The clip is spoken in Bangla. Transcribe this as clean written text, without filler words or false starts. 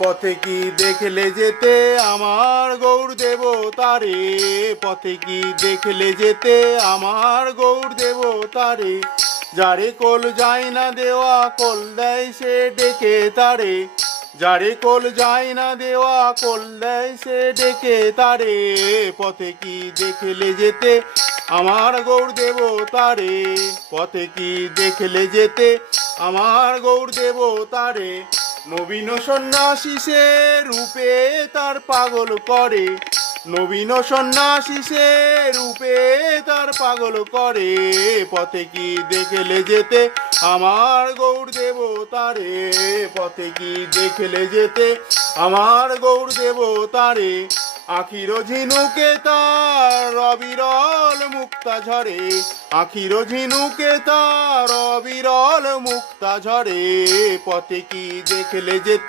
পথে কি দেখলে যেতে আমার গৌর দেবতারে, পথে কি দেখলে যেতে আমার গৌর দেবতারে, যারে কোল যায় না দেওয়া কোল দেয় সে ডেকে তারে, যারে কোল যায় না দেওয়া কোল দেয় সে ডেকে তারে, পথে কি দেখলে যেতে আমার গৌর দেবতারে, পথে কি দেখলে যেতে আমার গৌর দেবতারে, নবীন সন্ন্যাসী সে রূপে তার পাগল করে, নবীন সন্ন্যাসী সে রূপে তার পাগল করে, পথে কি দেখলে যেতে আমার গৌর দেবতারে, পথে কি দেখলে যেতে আমার গৌর দেবতারে, আখির ঝিনুকে তার অবিরল মুক্তা ঝরে, আখির ঝিনুকে তার অবিরল মুক্তা ঝরে, পথে কি দেখলে যেতে